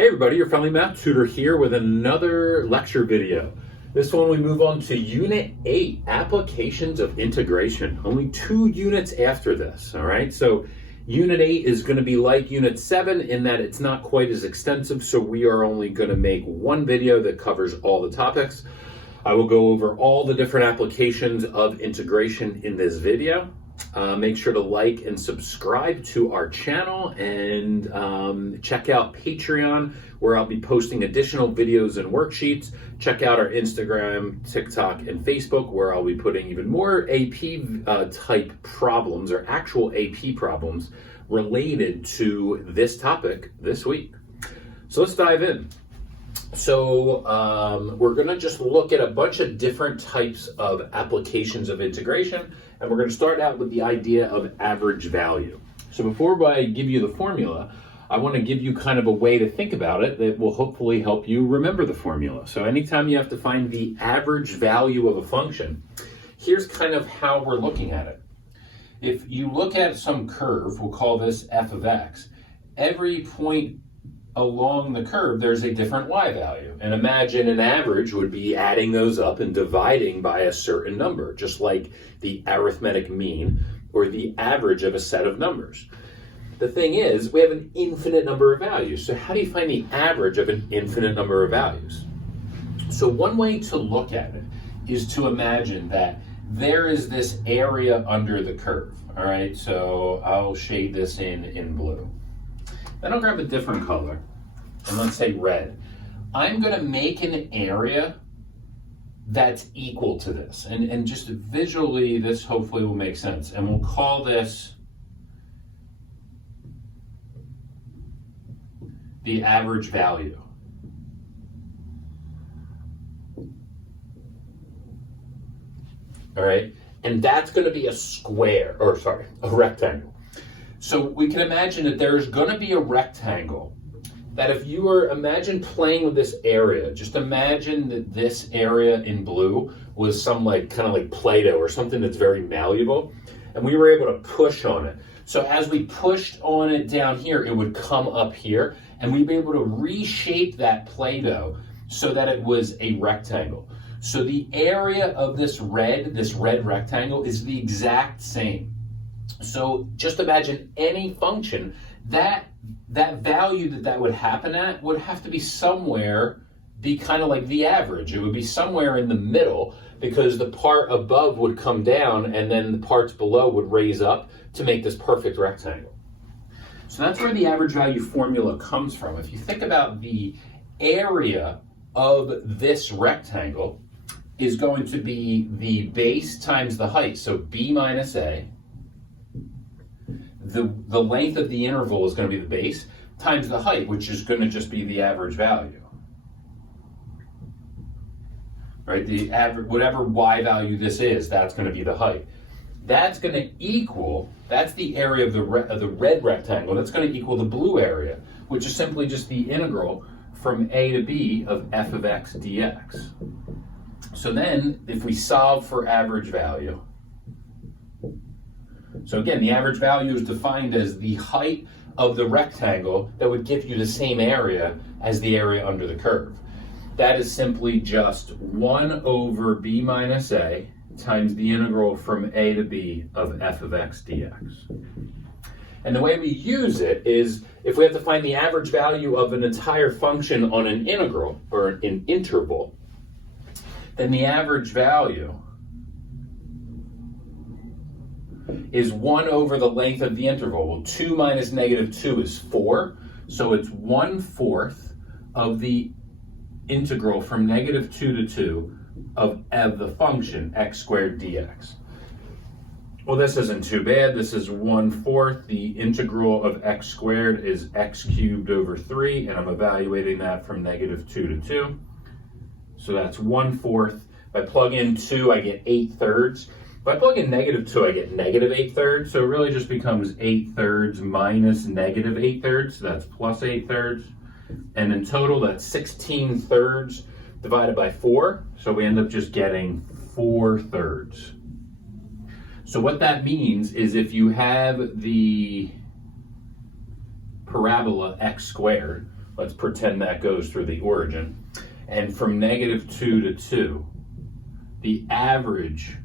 Hey everybody, your Friendly Math Tutor here with another lecture video. This one we move on to Unit 8, Applications of Integration. Only 2 units after this, all right? So Unit 8 is going to be like Unit 7 in that it's not quite as extensive, so we are only going to make one video that covers all the topics. I will go over all the different applications of integration in this video. Make sure to like and subscribe to our channel and check out Patreon, where I'll be posting additional videos and worksheets. Check out our Instagram, TikTok, and Facebook, where I'll be putting even more AP type problems or actual AP problems related to this topic this week. So let's dive in. So we're going to just look at a bunch of different types of applications of integration, and we're going to start out with the idea of average value. So before I give you the formula, I want to give you kind of a way to think about it that will hopefully help you remember the formula. So anytime you have to find the average value of a function, here's kind of how we're looking at it. If you look at some curve, we'll call this f of x, every point along the curve, there's a different y value. And imagine an average would be adding those up and dividing by a certain number, just like the arithmetic mean or the average of a set of numbers. The thing is, we have an infinite number of values. So how do you find the average of an infinite number of values? So one way to look at it is to imagine that there is this area under the curve. All right, so I'll shade this in blue. Then I'll grab a different color, and let's say red. I'm going to make an area that's equal to this. And just visually, this hopefully will make sense. And we'll call this the average value. All right? And that's going to be a rectangle. So we can imagine that there's going to be a rectangle that if you imagine playing with this area, just imagine that this area in blue was some kind of Play-Doh or something that's very malleable, and we were able to push on it. So as we pushed on it down here, it would come up here, and we'd be able to reshape that Play-Doh so that it was a rectangle. So the area of this red rectangle is the exact same. So just imagine any function, that value that would happen at would have to be somewhere, be kind of like the average. It would be somewhere in the middle, because the part above would come down and then the parts below would raise up to make this perfect rectangle. So that's where the average value formula comes from. If you think about the area of this rectangle is going to be the base times the height, so b minus a. The length of the interval is going to be the base times the height, which is going to just be the average value. Right? The average, whatever y value this is, that's going to be the height. That's going to equal, that's the area of the red rectangle. That's going to equal the blue area, which is simply just the integral from a to b of f of x dx. So then, if we solve for average value, so again, the average value is defined as the height of the rectangle that would give you the same area as the area under the curve. That is simply just 1 over b minus a times the integral from a to b of f of x dx. And the way we use it is, if we have to find the average value of an entire function on an integral or an interval, then the average value is 1 over the length of the interval. Well, 2 minus negative 2 is 4, so it's 1/4 of the integral from negative 2 to 2 of the function x squared dx. Well, this isn't too bad. This is 1/4. The integral of x squared is x cubed over 3, and I'm evaluating that from negative 2 to 2. So that's 1/4. If I plug in 2, I get 8/3. If I plug in negative 2, I get negative 8/3. So it really just becomes 8/3 minus negative 8/3. So that's plus 8/3. And in total, that's 16/3 divided by 4. So we end up just getting 4/3. So what that means is, if you have the parabola x squared, let's pretend that goes through the origin. And from -2 to 2, the average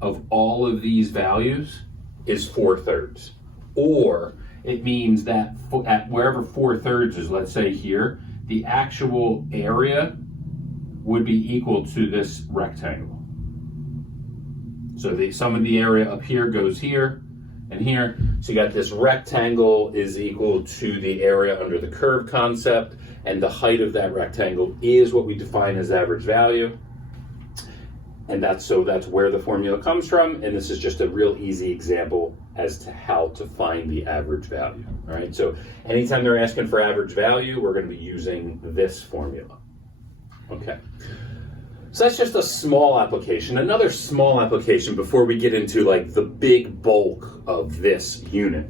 of all of these values is 4/3. Or it means that at wherever 4/3 is, let's say here, the actual area would be equal to this rectangle. So the sum of the area up here goes here and here. So you got this rectangle is equal to the area under the curve concept, and the height of that rectangle is what we define as average value. And that's where the formula comes from, and this is just a real easy example as to how to find the average value. All right, so anytime they're asking for average value, we're going to be using this formula. Okay, so that's just a small application. Another small application before we get into like the big bulk of this unit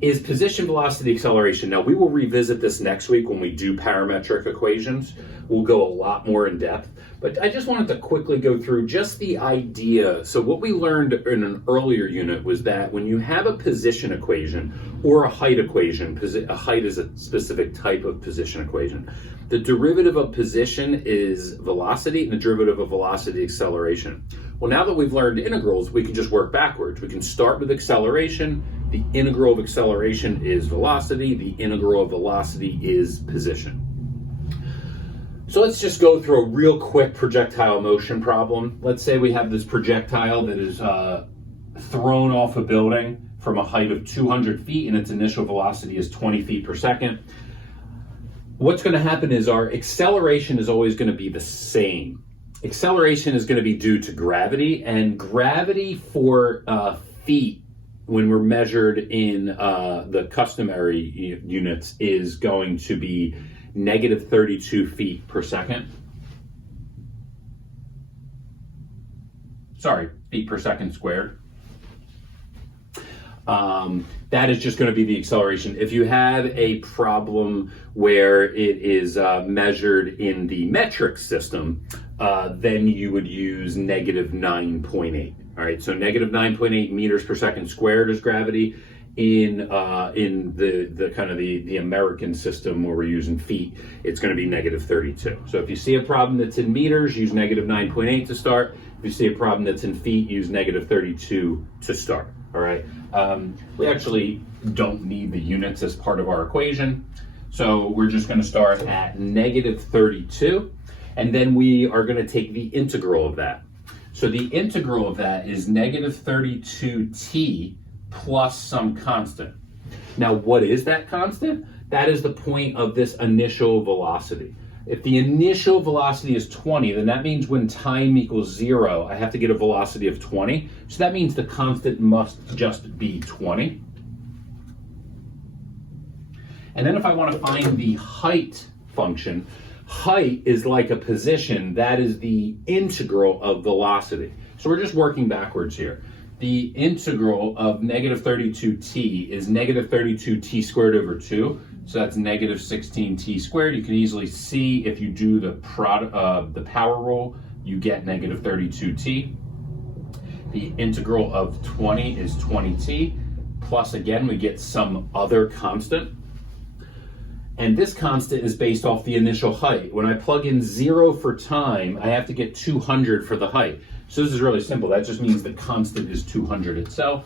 is position, velocity, acceleration. Now we will revisit this next week when we do parametric equations. We'll go a lot more in depth, but I just wanted to quickly go through just the idea. So what we learned in an earlier unit was that when you have a position equation or a height equation, a height is a specific type of position equation. The derivative of position is velocity, and the derivative of velocity acceleration. Well, now that we've learned integrals, we can just work backwards. We can start with acceleration. The integral of acceleration is velocity. The integral of velocity is position. So let's just go through a real quick projectile motion problem. Let's say we have this projectile that is thrown off a building from a height of 200 feet and its initial velocity is 20 feet per second. What's going to happen is our acceleration is always going to be the same. Acceleration is going to be due to gravity, and gravity for feet when we're measured in the customary units is going to be -32 feet per second. Sorry, feet per second squared. That is just going to be the acceleration. If you have a problem where it is measured in the metric system, then you would use -9.8. All right, so -9.8 meters per second squared is gravity. In the kind of the American system where we're using feet, it's going to be -32. So if you see a problem that's in meters, use -9.8 to start. If you see a problem that's in feet, use -32 to start. All right. We actually don't need the units as part of our equation, so we're just going to start at -32, and then we are going to take the integral of that. So the integral of that is -32t plus some constant. Now, what is that constant? That is the point of this initial velocity. If the initial velocity is 20, then that means when time equals 0, I have to get a velocity of 20. So that means the constant must just be 20. And then if I want to find the height function, height is like a position. That is the integral of velocity. So we're just working backwards here. The integral of -32t is -32t squared over 2. So that's -16t squared. You can easily see if you do the power rule, you get -32t. The integral of 20 is 20t. Plus, again, we get some other constant. And this constant is based off the initial height. When I plug in 0 for time, I have to get 200 for the height. So this is really simple. That just means the constant is 200 itself.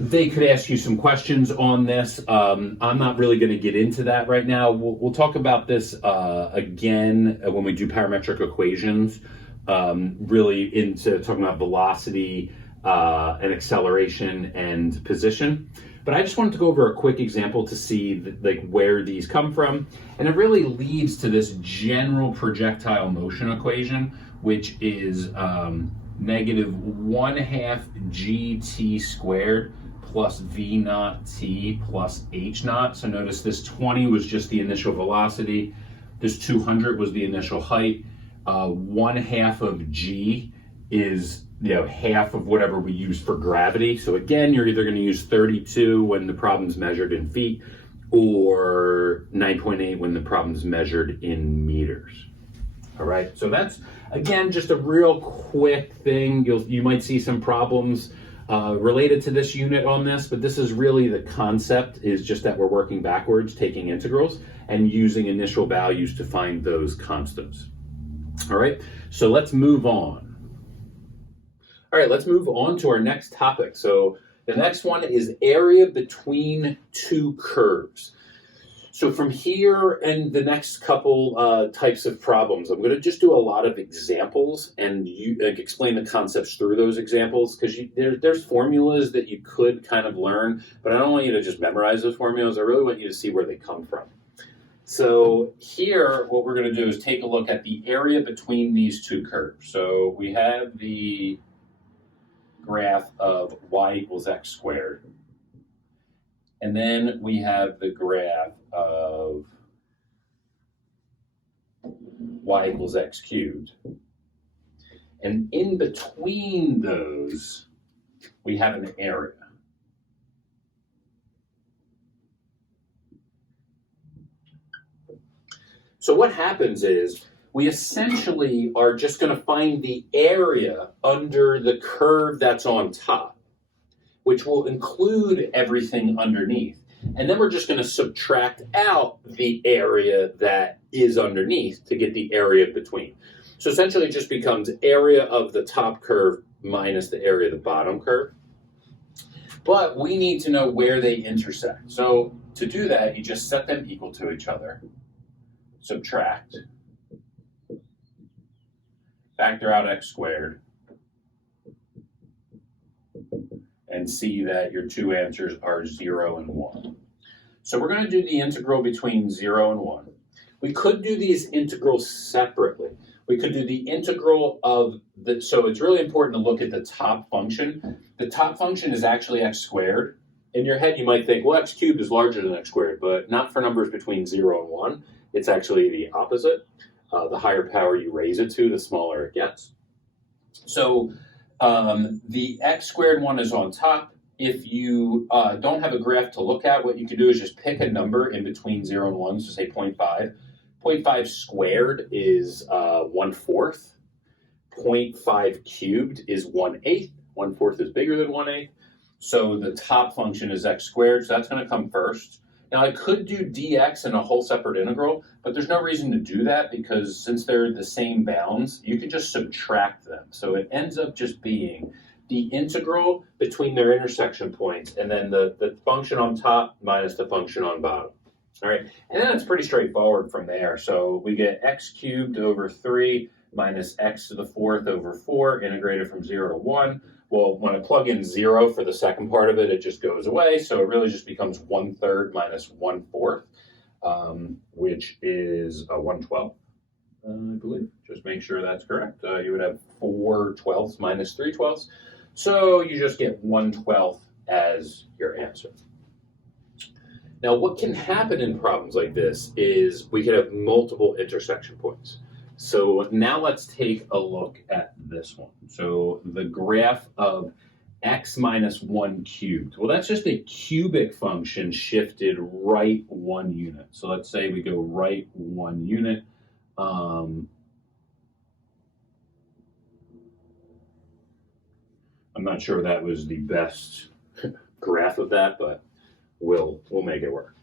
They could ask you some questions on this. I'm not really going to get into that right now. We'll talk about this again when we do parametric equations, really into talking about velocity and acceleration and position. But I just wanted to go over a quick example to see where these come from. And it really leads to this general projectile motion equation, which is -1/2 gt squared plus v naught t plus h naught. So notice this 20 was just the initial velocity. This 200 was the initial height. 1/2 of g is half of whatever we use for gravity. So again, you're either going to use 32 when the problem's measured in feet, or 9.8 when the problem's measured in meters. All right, so that's, again, just a real quick thing. You might see some problems related to this unit on this, but this is really the concept is just that we're working backwards, taking integrals and using initial values to find those constants. All right, so let's move on. All right, let's move on to our next topic. So the next one is area between two curves. So from here and the next couple types of problems, I'm going to just do a lot of examples and explain the concepts through those examples, because there's formulas that you could kind of learn, but I don't want you to just memorize those formulas. I really want you to see where they come from. So here, what we're going to do is take a look at the area between these two curves. So we have the graph of y equals x squared. And then we have the graph of y equals x cubed. And in between those, we have an area. So what happens is we essentially are just going to find the area under the curve that's on top, which will include everything underneath. And then we're just going to subtract out the area that is underneath to get the area between. So essentially it just becomes area of the top curve minus the area of the bottom curve. But we need to know where they intersect. So to do that, you just set them equal to each other, subtract, factor out x squared, and see that your two answers are 0 and 1. So we're going to do the integral between 0 and 1. We could do these integrals separately. We could do the integral of the, so it's really important to look at the top function. The top function is actually x squared. In your head, you might think, well, x cubed is larger than x squared, but not for numbers between 0 and 1. It's actually the opposite. The higher power you raise it to, the smaller it gets. So the x squared one is on top. If you don't have a graph to look at, what you can do is just pick a number in between 0 and 1, so say 0.5. 0.5 squared is 1/4. 0.5 cubed is 1/8. 1/4 is bigger than 1/8. So the top function is x squared, so that's going to come first. Now I could do dx in a whole separate integral, but there's no reason to do that because since they're the same bounds, you can just subtract them. So it ends up just being the integral between their intersection points and then the function on top minus the function on bottom. All right, and then it's pretty straightforward from there. So we get x cubed over 3 minus x to the 4th over 4 integrated from 0 to 1. Well, when I plug in 0 for the second part of it, it just goes away. So it really just becomes 1/3 minus 1/4, which is 1/12, I believe. Just make sure that's correct. You would have 4/12 minus 3/12. So you just get 1/12 as your answer. Now, what can happen in problems like this is we could have multiple intersection points. So now let's take a look at this one. So the graph of x minus 1 cubed. Well, that's just a cubic function shifted right 1 unit. So let's say we go right 1 unit. I'm not sure that was the best graph of that, but we'll make it work.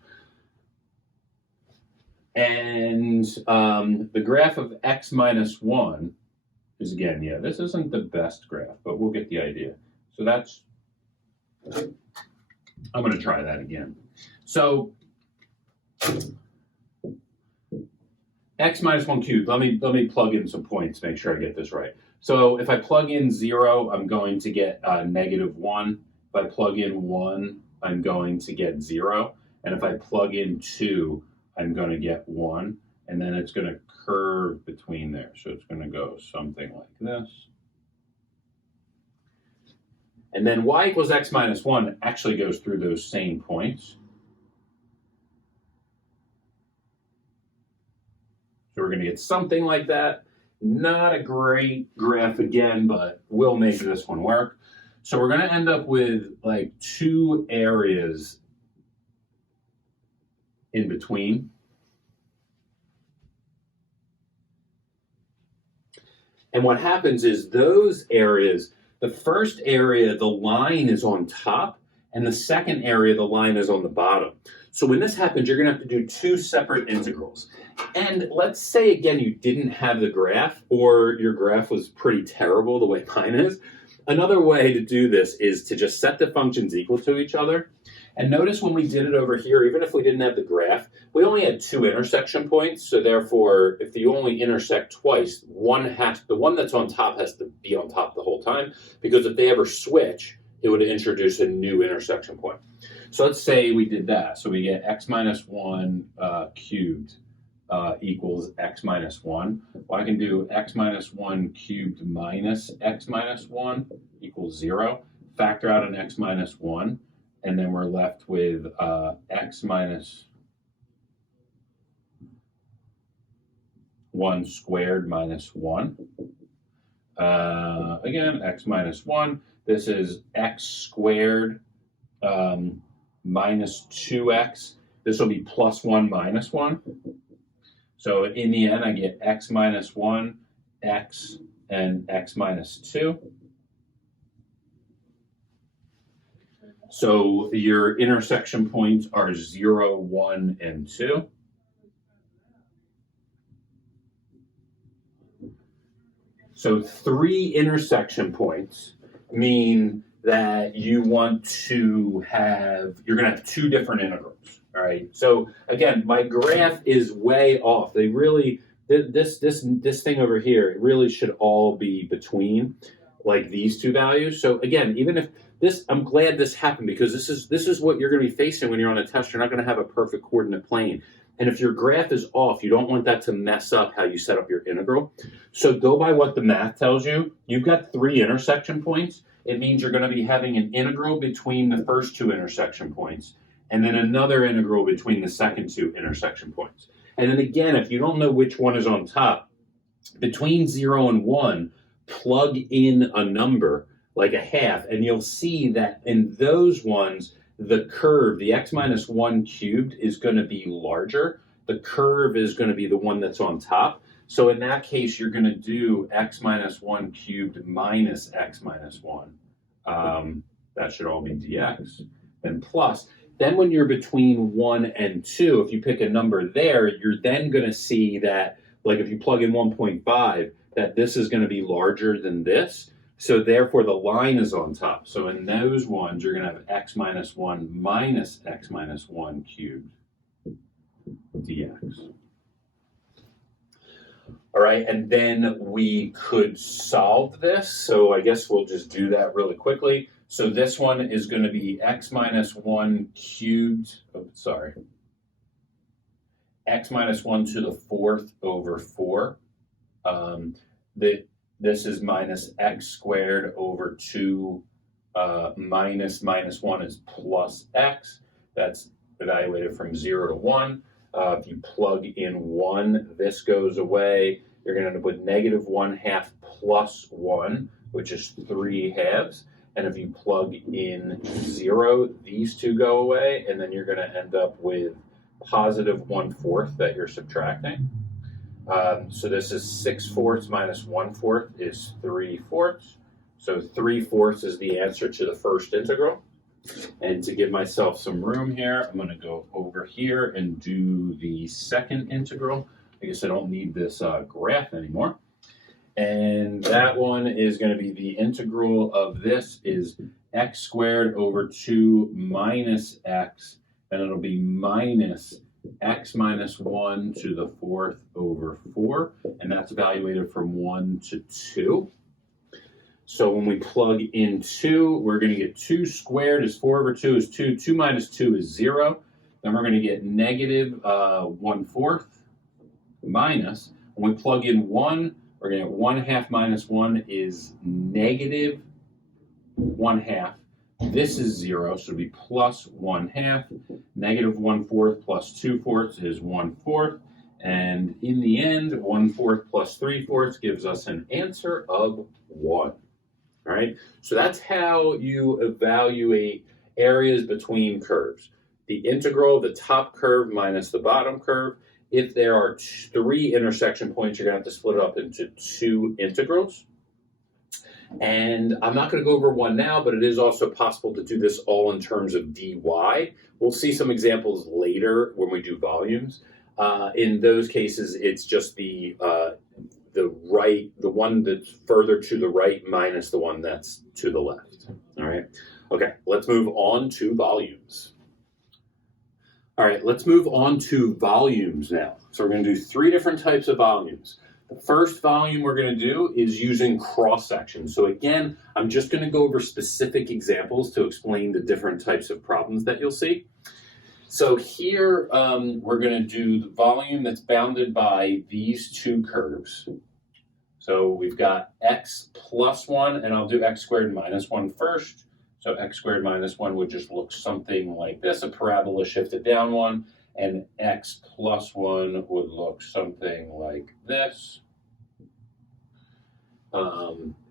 And the graph of x minus 1 is, again, yeah, this isn't the best graph, but we'll get the idea. So that's, I'm going to try that again. So x minus 1 cubed, let me plug in some points, make sure I get this right. So if I plug in 0, I'm going to get -1. If I plug in 1, I'm going to get 0. And if I plug in 2, I'm going to get 1, and then it's going to curve between there. So it's going to go something like this. And then y equals x minus 1 actually goes through those same points. So we're going to get something like that. Not a great graph again, but we'll make this one work. So we're going to end up with like 2 areas in between. And what happens is those areas the first area, the line is on top, and the second area, the line is on the bottom. So when this happens, you're going to have to do two separate integrals. And let's say, again, you didn't have the graph, or your graph was pretty terrible the way mine is. Another way to do this is to just set the functions equal to each other. And notice when we did it over here, even if we didn't have the graph, we only had two intersection points. So therefore, if you only intersect twice, the one that's on top has to be on top the whole time, because if they ever switch, it would introduce a new intersection point. So let's say we did that. So we get x minus 1 cubed equals x minus 1. Well, I can do x minus 1 cubed minus x minus 1 equals 0. Factor out an x minus 1, and then we're left with x minus 1 squared minus 1. Again, x minus 1. This is x squared minus 2x. This will be plus 1 minus 1. So in the end, I get x minus 1, x, and x minus 2. So your intersection points are 0, 1, and 2. So 3 intersection points mean that you want to have, you're going to have 2 different integrals, all right? So again, my graph is way off. They really, this thing over here, it really should all be between like these 2 values. So again, even if this, I'm glad this happened, because this is what you're going to be facing when you're on a test. You're not going to have a perfect coordinate plane. And if your graph is off, you don't want that to mess up how you set up your integral. So go by what the math tells you. You've got 3 intersection points. It means you're going to be having an integral between the first 2 intersection points, and then another integral between the second 2 intersection points. And then again, if you don't know which one is on top, between 0 and 1, plug in a number like a half, and you'll see that in those ones, the curve, the x minus 1 cubed, is going to be larger. The curve is going to be the one that's on top. So in that case, you're going to do x minus 1 cubed minus x minus 1. That should all be dx. And plus, then when you're between 1 and 2, if you pick a number there, you're then going to see that, like if you plug in 1.5, that this is going to be larger than this. So therefore, the line is on top. So in those ones, you're going to have x minus 1 minus x minus 1 cubed dx. All right, and then we could solve this. So I guess we'll just do that really quickly. So this one is going to be x minus 1 cubed, x minus 1 to the 4th over 4. This is minus x squared over 2 minus 1 is plus x. That's evaluated from 0 to 1. If you plug in 1, this goes away. You're going to end up with negative 1/2 plus 1, which is 3/2. And if you plug in 0, these 2 go away, and then you're going to end up with positive 1/4 that you're subtracting. So this is 6/4 minus 1/4 is 3/4. So 3/4 is the answer to the first integral. And to give myself some room here, I'm going to go over here and do the second integral. I guess I don't need this graph anymore. And that one is going to be the integral of this is x squared over 2 minus x, and it'll be minus x minus 1 to the 4th over 4, and that's evaluated from 1 to 2. So when we plug in 2, we're going to get 2 squared is 4 over 2 is 2. 2 minus 2 is 0. Then we're going to get negative 1/4 minus. When we plug in 1, we're going to get 1/2 minus 1 is negative 1/2. This is 0, so it'll be plus 1/2. Negative 1/4 plus 2/4 is 1/4. And in the end, 1/4 plus 3/4 gives us an answer of 1. All right, so that's how you evaluate areas between curves. The integral, the top curve minus the bottom curve. If there are 3 intersection points, you're going to have to split it up into 2 integrals. And I'm not going to go over one now, but it is also possible to do this all in terms of dy. We'll see some examples later when we do volumes. In those cases, it's just the one that's further to the right minus the one that's to the left. All right. Okay, let's move on to volumes. All right, let's move on to volumes now. So we're going to do 3 different types of volumes. The first volume we're going to do is using cross-section. So again, I'm just going to go over specific examples to explain the different types of problems that you'll see. So here we're going to do the volume that's bounded by these 2 curves. So we've got x plus 1, and I'll do x squared minus 1 first. So x squared minus 1 would just look something like this, a parabola shifted down 1, and x plus 1 would look something like this.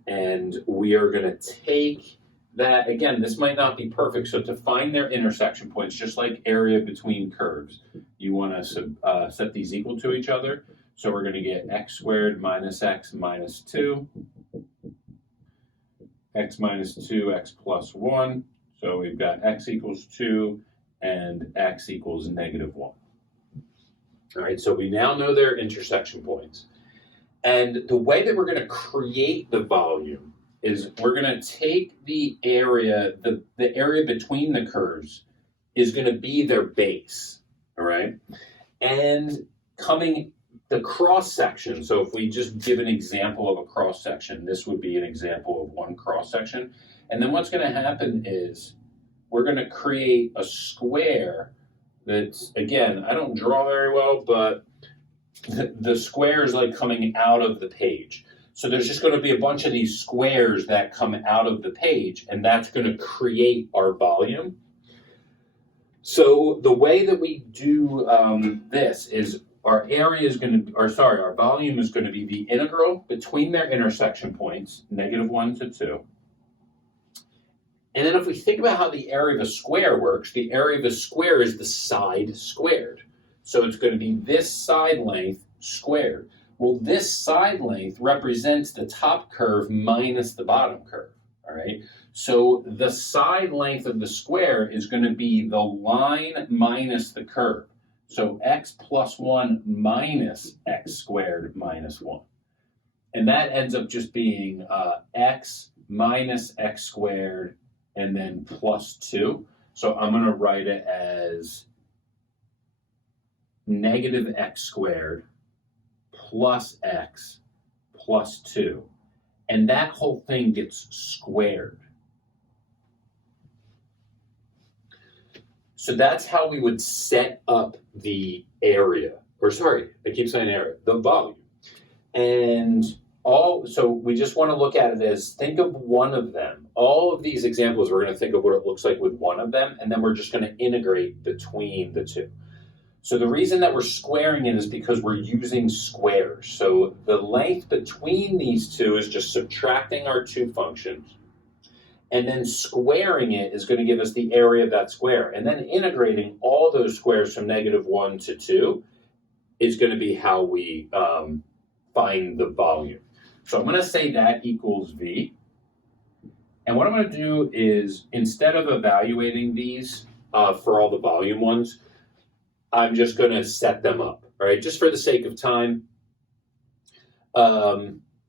And we are going to take that, again, this might not be perfect, so to find their intersection points, just like area between curves, you want to set these equal to each other. So we're going to get x squared minus x minus 2. X minus 2, x plus 1. So we've got x equals 2 and x equals negative 1. All right, so we now know their intersection points. And the way that we're going to create the volume is we're going to take the area, the area between the curves is going to be their base, all right? And the cross-section, so if we just give an example of a cross-section, this would be an example of one cross-section. And then what's going to happen is we're going to create a square that's, again, I don't draw very well, but the square is like coming out of the page. So there's just going to be a bunch of these squares that come out of the page, and that's going to create our volume. So the way that we do this is our area is going to, our volume is going to be the integral between their intersection points, -1 to 2. And then if we think about how the area of a square works, the area of a square is the side squared. So it's going to be this side length squared. Well, this side length represents the top curve minus the bottom curve, all right? So the side length of the square is going to be the line minus the curve. So x plus 1 minus x squared minus 1. And that ends up just being x minus x squared and then plus 2. So I'm going to write it as negative x squared plus x plus 2. And that whole thing gets squared. So that's how we would set up the area, or sorry, I keep saying area, the volume. And so we just want to look at it as, think of one of them. All of these examples, we're going to think of what it looks like with one of them, and then we're just going to integrate between the two. So the reason that we're squaring it is because we're using squares. So the length between these two is just subtracting our two functions. And then squaring it is going to give us the area of that square. And then integrating all those squares from -1 to 2 is going to be how we find the volume. So I'm going to say that equals V. And what I'm going to do is, instead of evaluating these for all the volume ones, I'm just going to set them up, all right? Just for the sake of time.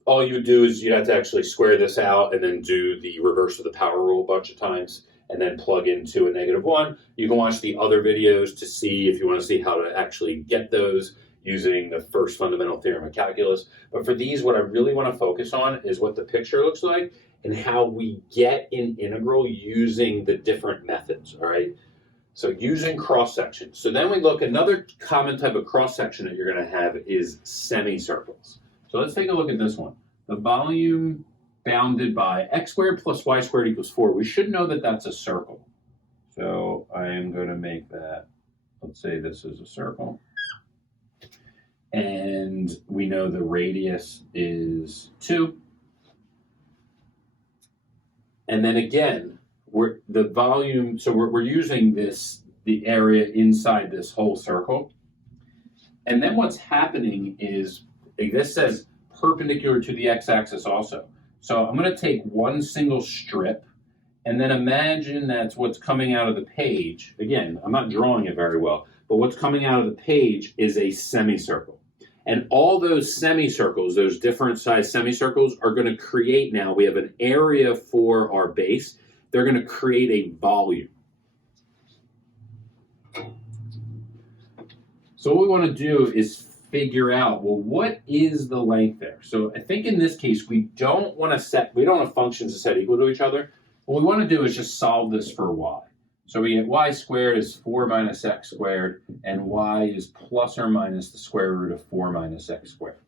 All you would do is you'd have to actually square this out and then do the reverse of the power rule a bunch of times and then plug into a -1. You can watch the other videos to see if you want to see how to actually get those using the first fundamental theorem of calculus. But for these, what I really want to focus on is what the picture looks like and how we get an integral using the different methods, all right? So using cross-section. So then we look, another common type of cross-section that you're going to have is semicircles. So let's take a look at this one. The volume bounded by x squared plus y squared equals 4. We should know that that's a circle. So I am going to make that, let's say this is a circle. And we know the radius is 2. And then again, we're using the area inside this whole circle. And then what's happening is, this says perpendicular to the x-axis also. So I'm going to take one single strip, and then imagine that's what's coming out of the page. Again, I'm not drawing it very well, but what's coming out of the page is a semicircle. And all those semicircles, those different size semicircles, are going to create now, we have an area for our base. They're going to create a volume. So what we want to do is figure out, well, what is the length there? So I think in this case, we don't have functions to set equal to each other. What we want to do is just solve this for y. So we get y squared is 4 minus x squared, and y is plus or minus the square root of 4 minus x squared.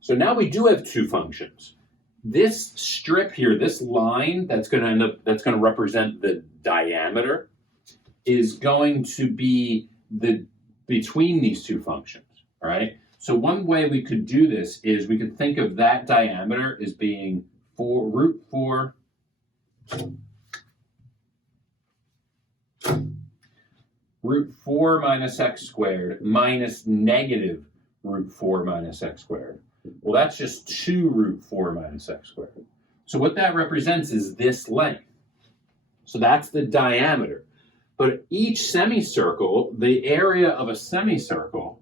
So now we do have two functions. This strip here, this line that's going to represent the diameter, is going to be between these two functions, all right? So one way we could do this is we could think of that diameter as being root 4 minus x squared minus negative root 4 minus x squared. Well, that's just 2 root 4 minus x squared. So what that represents is this length. So that's the diameter. But each semicircle, the area of a semicircle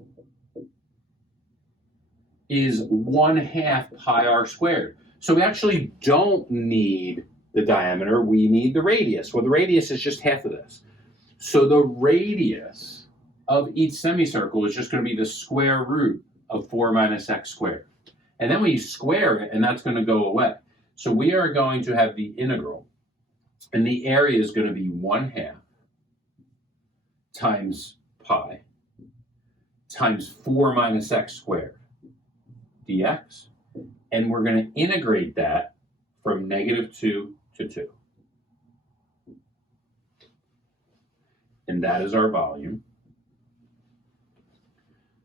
is 1/2 pi r squared. So we actually don't need the diameter, we need the radius. Well, the radius is just half of this. So the radius of each semicircle is just going to be the square root of 4 minus x squared. And then we square it, and that's going to go away. So we are going to have the integral, and the area is going to be 1/2 times pi times 4 minus x squared dx. And we're going to integrate that from -2 to 2. And that is our volume.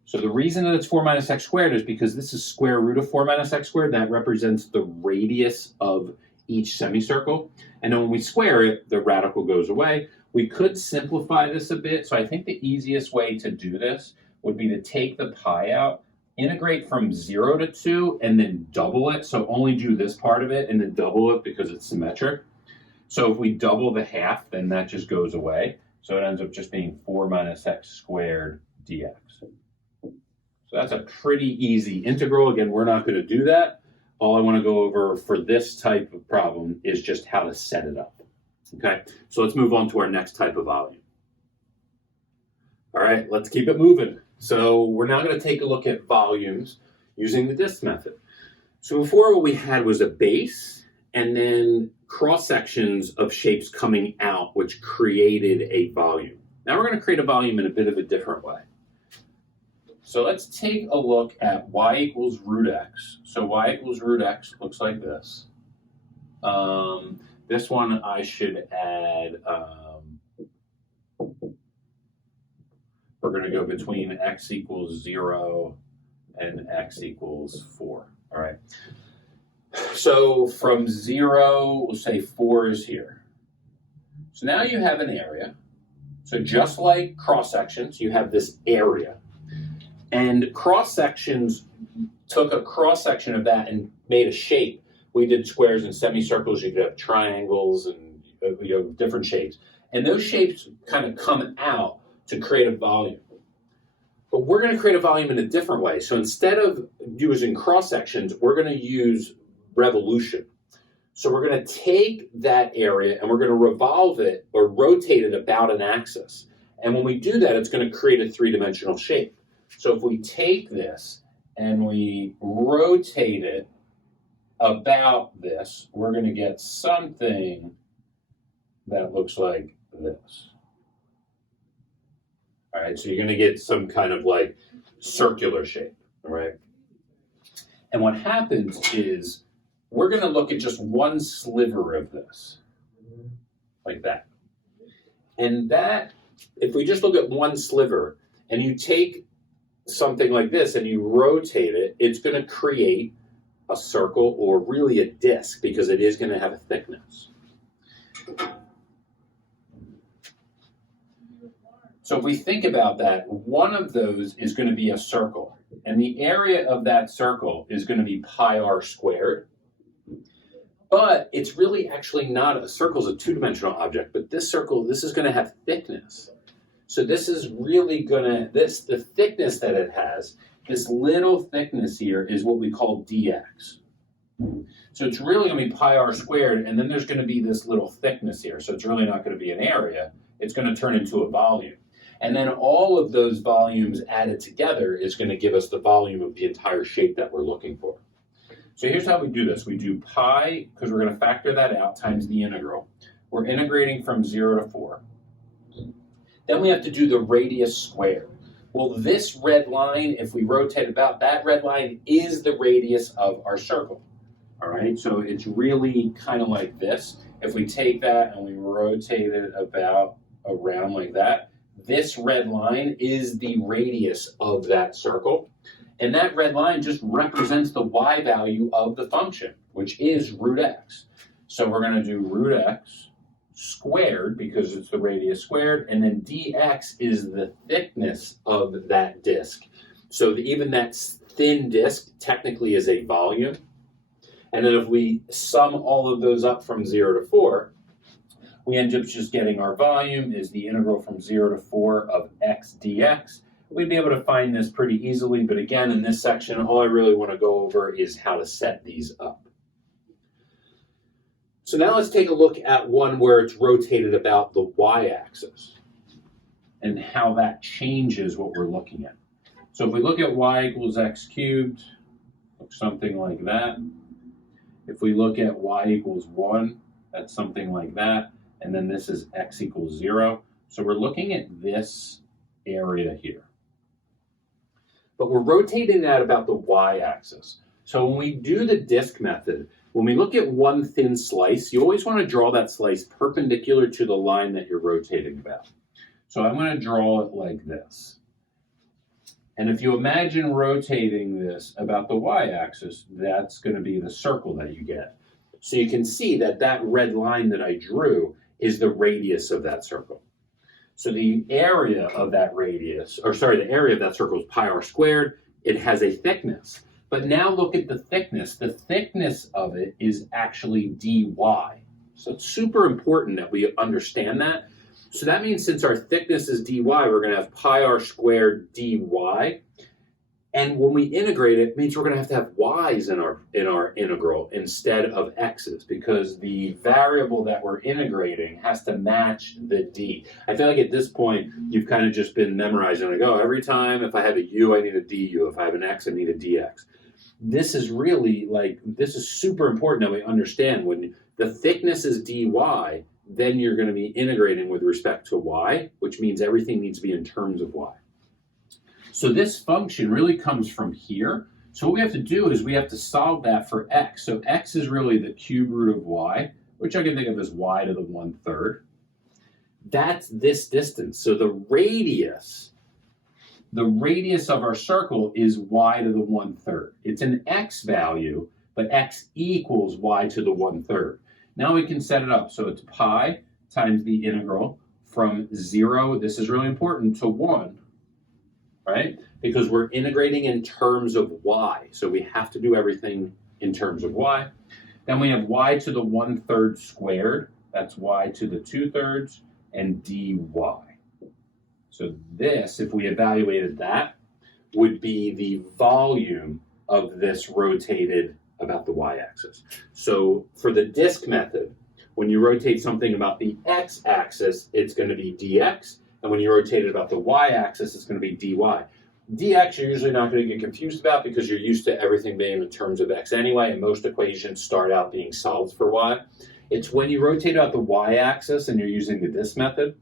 So the reason that it's 4 minus x squared is because this is square root of 4 minus x squared. That represents the radius of each semicircle. And then when we square it, the radical goes away. We could simplify this a bit. So I think the easiest way to do this would be to take the pi out, integrate from 0 to 2, and then double it. So only do this part of it and then double it because it's symmetric. So if we double the half, then that just goes away. So it ends up just being 4 minus x squared dx. So that's a pretty easy integral. Again, we're not going to do that. All I want to go over for this type of problem is just how to set it up. Okay, so let's move on to our next type of volume. All right, let's keep it moving. So we're now going to take a look at volumes using the disk method. So before, what we had was a base and then cross sections of shapes coming out, which created a volume. Now we're going to create a volume in a bit of a different way. So let's take a look at y equals root x. So y equals root x looks like this. This one I should add, we're going to go between x equals 0 and x equals 4. All right. So from 0, we'll say 4 is here. So now you have an area. So just like cross sections, you have this area. And cross sections took a cross section of that and made a shape. We did squares and semicircles. You could have triangles and different shapes. And those shapes kind of come out to create a volume. But we're going to create a volume in a different way. So instead of using cross sections, we're going to use revolution. So we're going to take that area and we're going to revolve it or rotate it about an axis. And when we do that, it's going to create a three-dimensional shape. So if we take this and we rotate it about this, we're going to get something that looks like this. All right, so you're going to get some kind of like circular shape, all right? And what happens is we're going to look at just one sliver of this, like that. And that, if we just look at one sliver and you take something like this and you rotate it, it's going to create a circle or really a disc because it is going to have a thickness. So if we think about that, one of those is going to be a circle. And the area of that circle is going to be pi r squared. But it's really actually not, a circle is a two-dimensional object, but this circle, this is going to have thickness. So this is really going to, the thickness that it has, this little thickness here is what we call dx. So it's really going to be pi r squared, and then there's going to be this little thickness here. So it's really not going to be an area. It's going to turn into a volume. And then all of those volumes added together is going to give us the volume of the entire shape that we're looking for. So here's how we do this. We do pi, because we're going to factor that out, times the integral. We're integrating from 0 to 4. Then we have to do the radius squared. Well, this red line, if we rotate about, that red line is the radius of our circle. All right, so it's really kind of like this. If we take that and we rotate it about around like that, this red line is the radius of that circle. And that red line just represents the y value of the function, which is root x. So we're going to do root x squared, because it's the radius squared, and then dx is the thickness of that disk. So even that thin disk technically is a volume. And then if we sum all of those up from 0 to 4, we end up just getting our volume is the integral from 0 to 4 of x dx. We'd be able to find this pretty easily, but again, in this section, all I really want to go over is how to set these up. So now let's take a look at one where it's rotated about the y-axis and how that changes what we're looking at. So if we look at y equals x cubed, looks something like that. If we look at y equals 1, that's something like that. And then this is x equals 0. So we're looking at this area here. But we're rotating that about the y-axis. So when we do the disk method, when we look at one thin slice, you always want to draw that slice perpendicular to the line that you're rotating about. So I'm going to draw it like this. And if you imagine rotating this about the y-axis, that's going to be the circle that you get. So you can see that that red line that I drew is the radius of that circle. So the area of that radius, or sorry, the area of that circle is pi r squared. It has a thickness. But now look at the thickness. The thickness of it is actually dy. So it's super important that we understand that. So that means since our thickness is dy, we're going to have pi r squared dy. And when we integrate it, it means we're going to have y's in our integral instead of x's, because the variable that we're integrating has to match the d. I feel like at this point, you've kind of just been memorizing, like, oh, every time if I have a u, I need a du. If I have an x, I need a dx. This is really this is super important that we understand. When the thickness is dy, then you're going to be integrating with respect to y, which means everything needs to be in terms of y. So this function really comes from here. So what we have to do is we have to solve that for x. So x is really the cube root of y, which I can think of as y to the 1/3. That's this distance. So the radius of our circle is y to the 1/3. It's an x value, but x equals y to the 1/3. Now we can set it up. So it's pi times the integral from 0, this is really important, to 1. Right? Because we're integrating in terms of y. So we have to do everything in terms of y. Then we have y to the 1/3 squared. That's y to the 2/3 and dy. So this, if we evaluated that, would be the volume of this rotated about the y-axis. So for the disk method, when you rotate something about the x-axis, it's going to be dx. And when you rotate it about the y-axis, it's going to be dy. dx you're usually not going to get confused about because you're used to everything being in terms of x anyway, and most equations start out being solved for y. It's when you rotate out the y-axis and you're using the disk method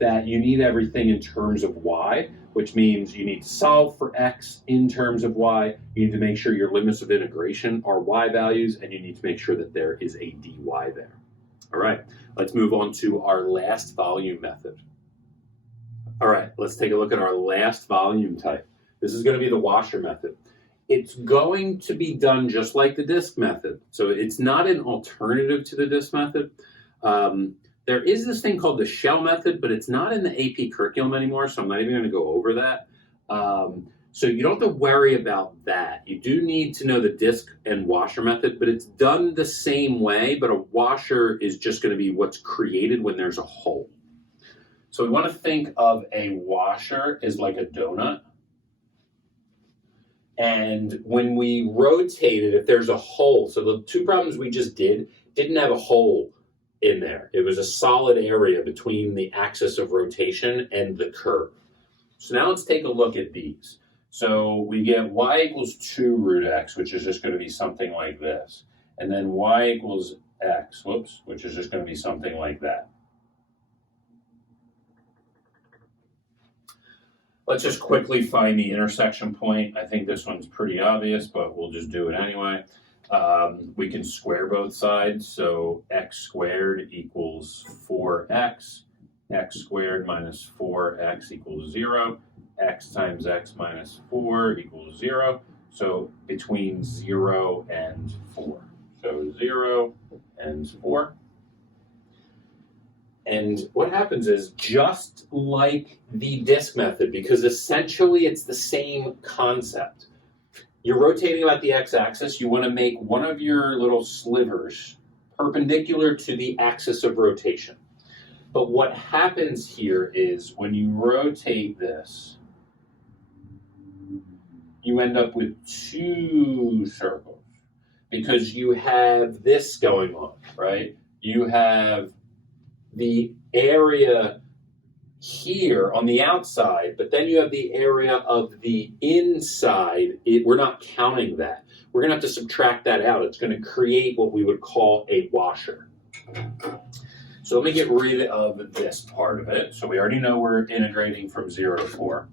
that you need everything in terms of y, which means you need to solve for x in terms of y, you need to make sure your limits of integration are y values, and you need to make sure that there is a dy there. All right, let's move on to our last volume method. All right, let's take a look at our last volume type. This is going to be the washer method. It's going to be done just like the disk method. So it's not an alternative to the disk method. There is this thing called the shell method, but it's not in the AP curriculum anymore, so I'm not even going to go over that. So you don't have to worry about that. You do need to know the disk and washer method, but it's done the same way, but a washer is just going to be what's created when there's a hole. So we want to think of a washer as like a donut. And when we rotate it, if there's a hole, so the two problems we just didn't have a hole in there. It was a solid area between the axis of rotation and the curve. So now let's take a look at these. So we get y equals 2 root x, which is just going to be something like this. And then y equals x, which is just going to be something like that. Let's just quickly find the intersection point. I think this one's pretty obvious, but we'll just do it anyway. We can square both sides. So x squared equals 4x. X squared minus 4x equals 0. X times x minus 4 equals 0. So between 0 and 4. So 0 and 4. And what happens is, just like the disk method, because essentially it's the same concept, you're rotating about the x-axis, you want to make one of your little slivers perpendicular to the axis of rotation. But what happens here is, when you rotate this, you end up with 2 circles, because you have this going on, right? You have the area here on the outside, but then you have the area of the inside. We're not counting that. We're going to have to subtract that out. It's going to create what we would call a washer. So let me get rid of this part of it. So we already know we're integrating from 0 to 4.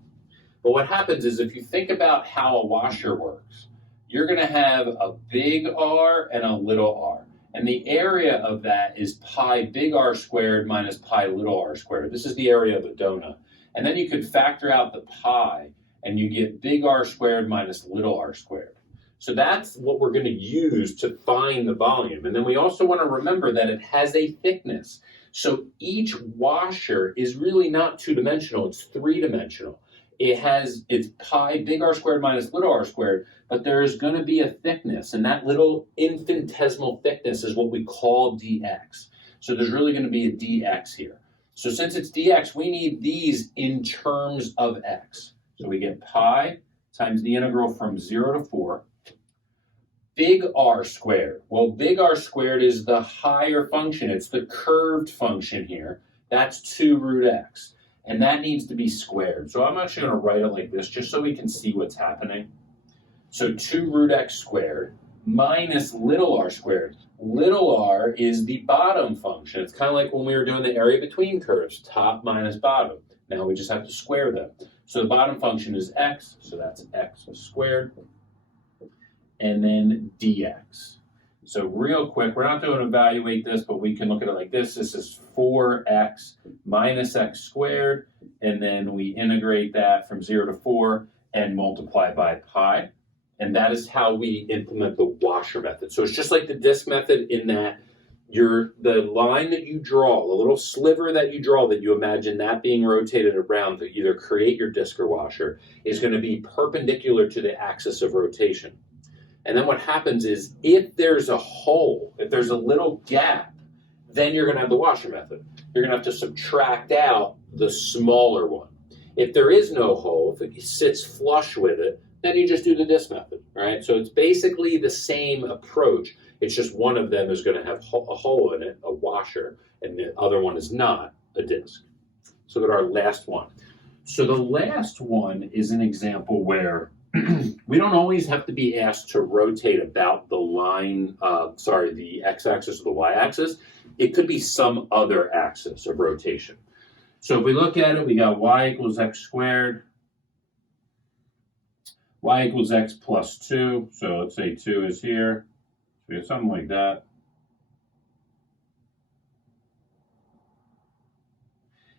But what happens is, if you think about how a washer works, you're going to have a big R and a little r. And the area of that is pi big R squared minus pi little r squared. This is the area of the donut. And then you could factor out the pi, and you get big R squared minus little r squared. So that's what we're going to use to find the volume. And then we also want to remember that it has a thickness. So each washer is really not 2-dimensional, it's 3-dimensional. It's pi big R squared minus little r squared, but there's going to be a thickness, and that little infinitesimal thickness is what we call dx. So there's really going to be a dx here. So since it's dx, we need these in terms of x. So we get pi times the integral from 0 to 4, big R squared. Well, big R squared is the higher function. It's the curved function here. That's 2 root x. And that needs to be squared. So I'm actually going to write it like this, just so we can see what's happening. So 2 root x squared minus little r squared. Little r is the bottom function. It's kind of like when we were doing the area between curves, top minus bottom. Now we just have to square them. So the bottom function is x, so that's x squared. And then dx. So real quick, we're not going to evaluate this, but we can look at it like this. This is 4x minus x squared, and then we integrate that from 0 to 4 and multiply by pi. And that is how we implement the washer method. So it's just like the disk method, in that the line that you draw, the little sliver that you draw, that you imagine that being rotated around to either create your disk or washer, is going to be perpendicular to the axis of rotation. And then what happens is, if there's a hole, if there's a little gap, then you're going to have the washer method. You're going to have to subtract out the smaller one. If there is no hole, if it sits flush with it, then you just do the disk method, right? So it's basically the same approach. It's just one of them is going to have a hole in it, a washer, and the other one is not, a disk. So that our last one. So the last one is an example where we don't always have to be asked to rotate about the line, the x-axis or the y-axis. It could be some other axis of rotation. So if we look at it, we got y equals x squared, y equals x plus 2. So let's say 2 is here. So we have something like that.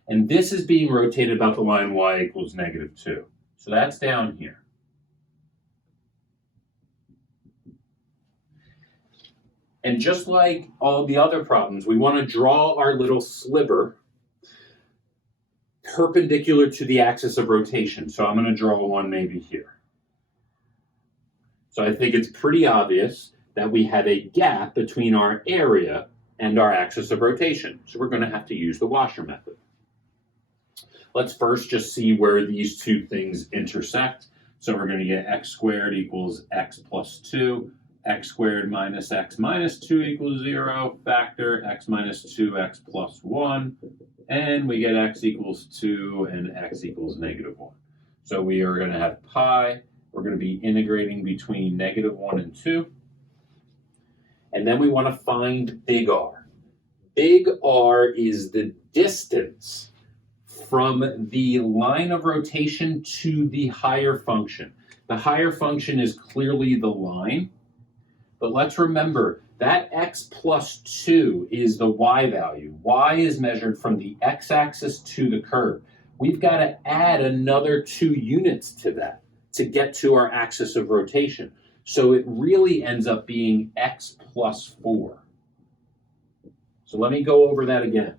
And this is being rotated about the line y equals negative 2. So that's down here. And just like all the other problems, we want to draw our little sliver perpendicular to the axis of rotation. So I'm going to draw one maybe here. So I think it's pretty obvious that we have a gap between our area and our axis of rotation. So we're going to have to use the washer method. Let's first just see where these two things intersect. So we're going to get x squared equals x plus 2, x squared minus x minus 2 equals 0, factor x minus 2x plus 1, and we get x equals 2 and x equals negative 1. So we are going to have pi. We're going to be integrating between negative 1 and 2. And then we want to find big R. Big R is the distance from the line of rotation to the higher function. The higher function is clearly the line, but let's remember that x plus 2 is the y value. Y is measured from the x-axis to the curve. We've got to add another 2 units to that to get to our axis of rotation. So it really ends up being x plus 4. So let me go over that again.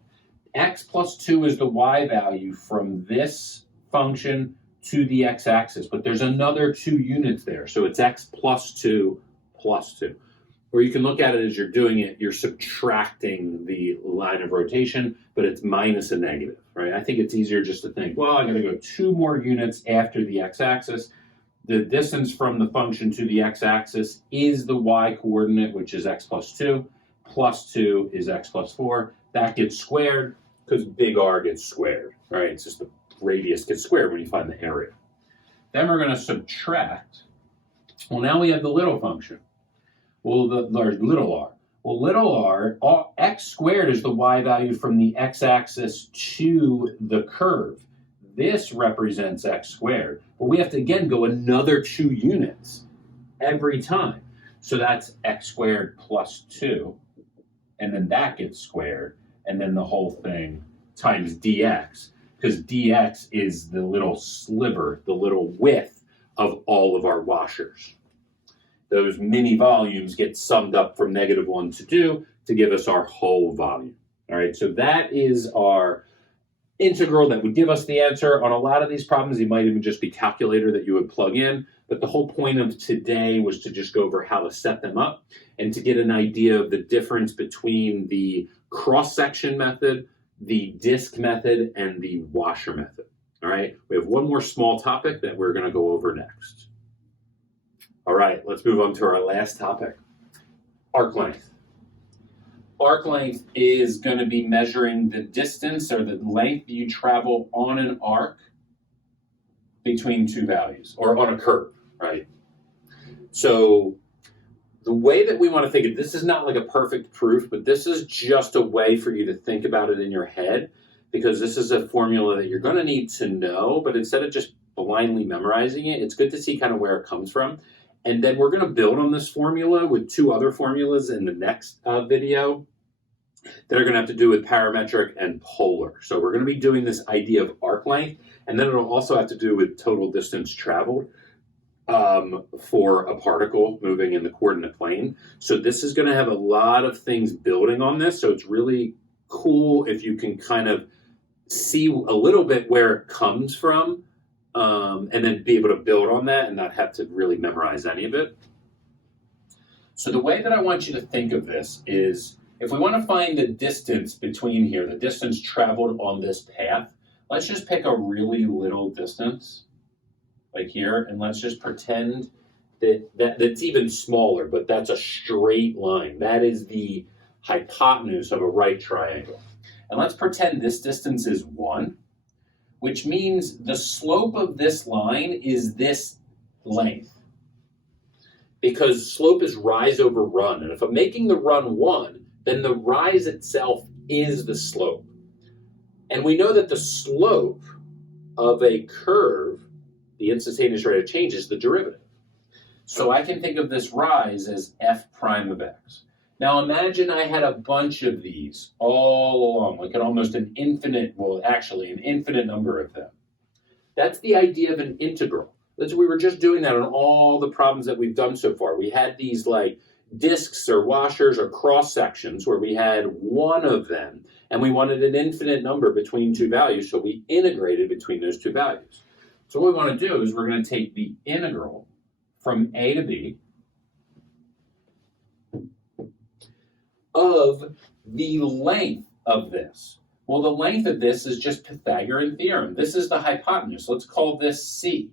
X plus 2 is the y value from this function to the x-axis, but there's another 2 units there. So it's x plus 2 plus 2. Or you can look at it as you're doing it, you're subtracting the line of rotation, but it's minus a negative, right? I think it's easier just to think, well, I'm going to go 2 more units after the x-axis. The distance from the function to the x-axis is the y-coordinate, which is x plus 2. Plus 2 is x plus 4. That gets squared because big R gets squared, right? It's just the radius gets squared when you find the area. Then we're going to subtract. Well, now we have the little function. Well, the little r. Well, little r, x squared is the y value from the x-axis to the curve. This represents x squared. But we have to, again, go another 2 units every time. So that's x squared plus 2. And then that gets squared. And then the whole thing times dx. Because dx is the little sliver, the little width of all of our washers. Those mini volumes get summed up from negative 1 to 2 to give us our whole volume. All right, so that is our integral that would give us the answer. On a lot of these problems, it might even just be calculator that you would plug in. But the whole point of today was to just go over how to set them up and to get an idea of the difference between the cross-section method, the disk method, and the washer method. All right, we have one more small topic that we're going to go over next. All right, let's move on to our last topic, arc length. Arc length is going to be measuring the distance or the length you travel on an arc between 2 values, or on a curve, right? So the way that we want to think of this is not like a perfect proof, but this is just a way for you to think about it in your head, because this is a formula that you're going to need to know, but instead of just blindly memorizing it, it's good to see kind of where it comes from. And then we're going to build on this formula with 2 other formulas in the next video that are going to have to do with parametric and polar. So we're going to be doing this idea of arc length, and then it'll also have to do with total distance traveled for a particle moving in the coordinate plane. So this is going to have a lot of things building on this. So it's really cool if you can kind of see a little bit where it comes from, and then be able to build on that and not have to really memorize any of it. So the way that I want you to think of this is, if we want to find the distance between here, the distance traveled on this path, let's just pick a really little distance, like here, and let's just pretend that's even smaller, but that's a straight line. That is the hypotenuse of a right triangle. And let's pretend this distance is 1, which means the slope of this line is this length. Because slope is rise over run. And if I'm making the run 1, then the rise itself is the slope. And we know that the slope of a curve, the instantaneous rate of change, is the derivative. So I can think of this rise as f prime of x. Now imagine I had a bunch of these all along, like almost an infinite, well actually an infinite number of them. That's the idea of an integral. We were just doing that on all the problems that we've done so far. We had these like disks or washers or cross sections where we had one of them, And we wanted an infinite number between two values, so we integrated between those two values. So what we want to do is we're going to take the integral from a to b of the length of this. Well, the length of this is just Pythagorean theorem. This is the hypotenuse. Let's call this c.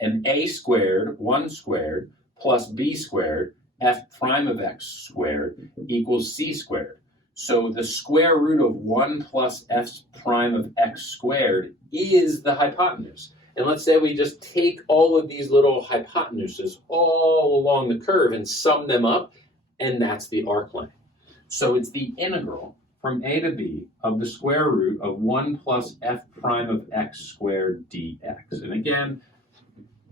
And a squared, 1 squared, plus b squared, f prime of x squared, equals c squared. So the square root of 1 plus f prime of x squared is the hypotenuse. And let's say we just take all of these little hypotenuses all along the curve and sum them up, and that's the arc length. So it's the integral from a to b of the square root of 1 plus f prime of x squared dx. And again,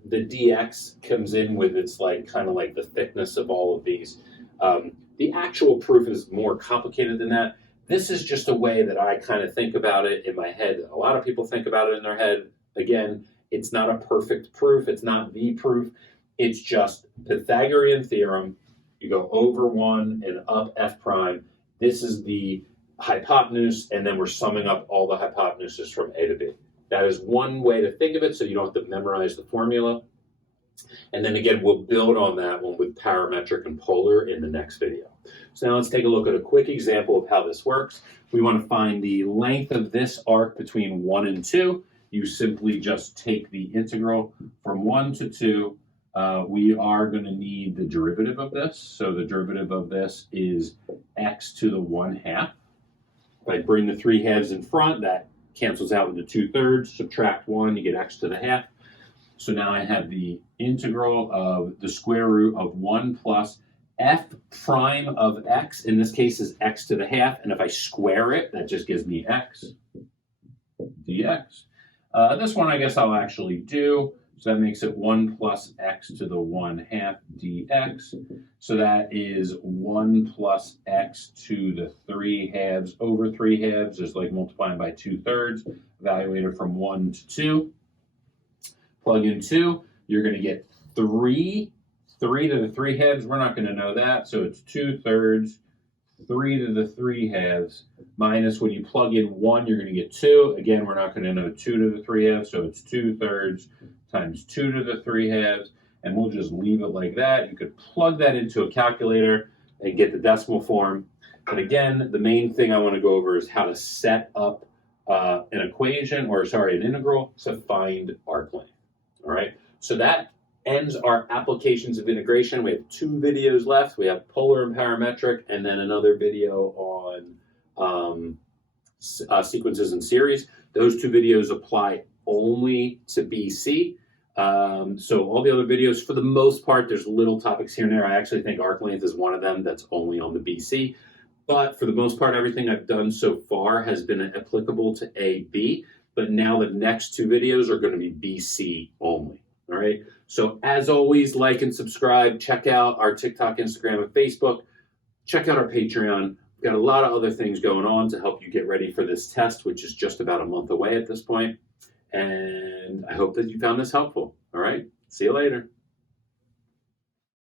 the dx comes in with its kind of like the thickness of all of these. The actual proof is more complicated than that. This is just a way that I kind of think about it in my head. A lot of people think about it in their head. Again, it's not a perfect proof. It's not the proof. It's just Pythagorean theorem. You go over 1 and up f prime. This is the hypotenuse, and then we're summing up all the hypotenuses from a to b. That is one way to think of it, so you don't have to memorize the formula. And then again, we'll build on that one with parametric and polar in the next video. So now let's take a look at a quick example of how this works. We want to find the length of this arc between 1 and 2. You simply just take the integral from 1 to 2. We are going to need the derivative of this. So the derivative of this is x to the 1/2. If I bring the 3/2 in front, that cancels out into 2/3. Subtract 1, you get x to the 1/2. So now I have the integral of the square root of 1 plus f prime of x. In this case is x to the 1/2. And if I square it, that just gives me x dx. This one I guess I'll actually do. So that makes it 1 plus x to the 1/2 dx. So that is 1 plus x to the 3/2 over 3/2 is like multiplying by 2/3. Evaluated from 1 to 2. Plug in 2. You're going to get 3. 3 to the 3/2. We're not going to know that. So it's 2/3. 3 to the 3/2 minus when you plug in 1, you're going to get 2. Again, we're not going to know 2 to the 3/2. So it's 2/3 times 2 to the 3/2, and we'll just leave it like that. You could plug that into a calculator and get the decimal form. And again, the main thing I want to go over is how to set up an integral to find arc length. All right, so that ends our applications of integration. We have 2 videos left. We have polar and parametric, and then another video on sequences and series. Those 2 videos apply only to BC. So all the other videos, for the most part, there's little topics here and there. I actually think arc length is one of them that's only on the BC. But for the most part, everything I've done so far has been applicable to AB. But now the next 2 videos are going to be BC only. All right. So as always, like and subscribe. Check out our TikTok, Instagram, and Facebook. Check out our Patreon. We've got a lot of other things going on to help you get ready for this test, which is just about a month away at this point. And I hope that you found this helpful. All right. See you later.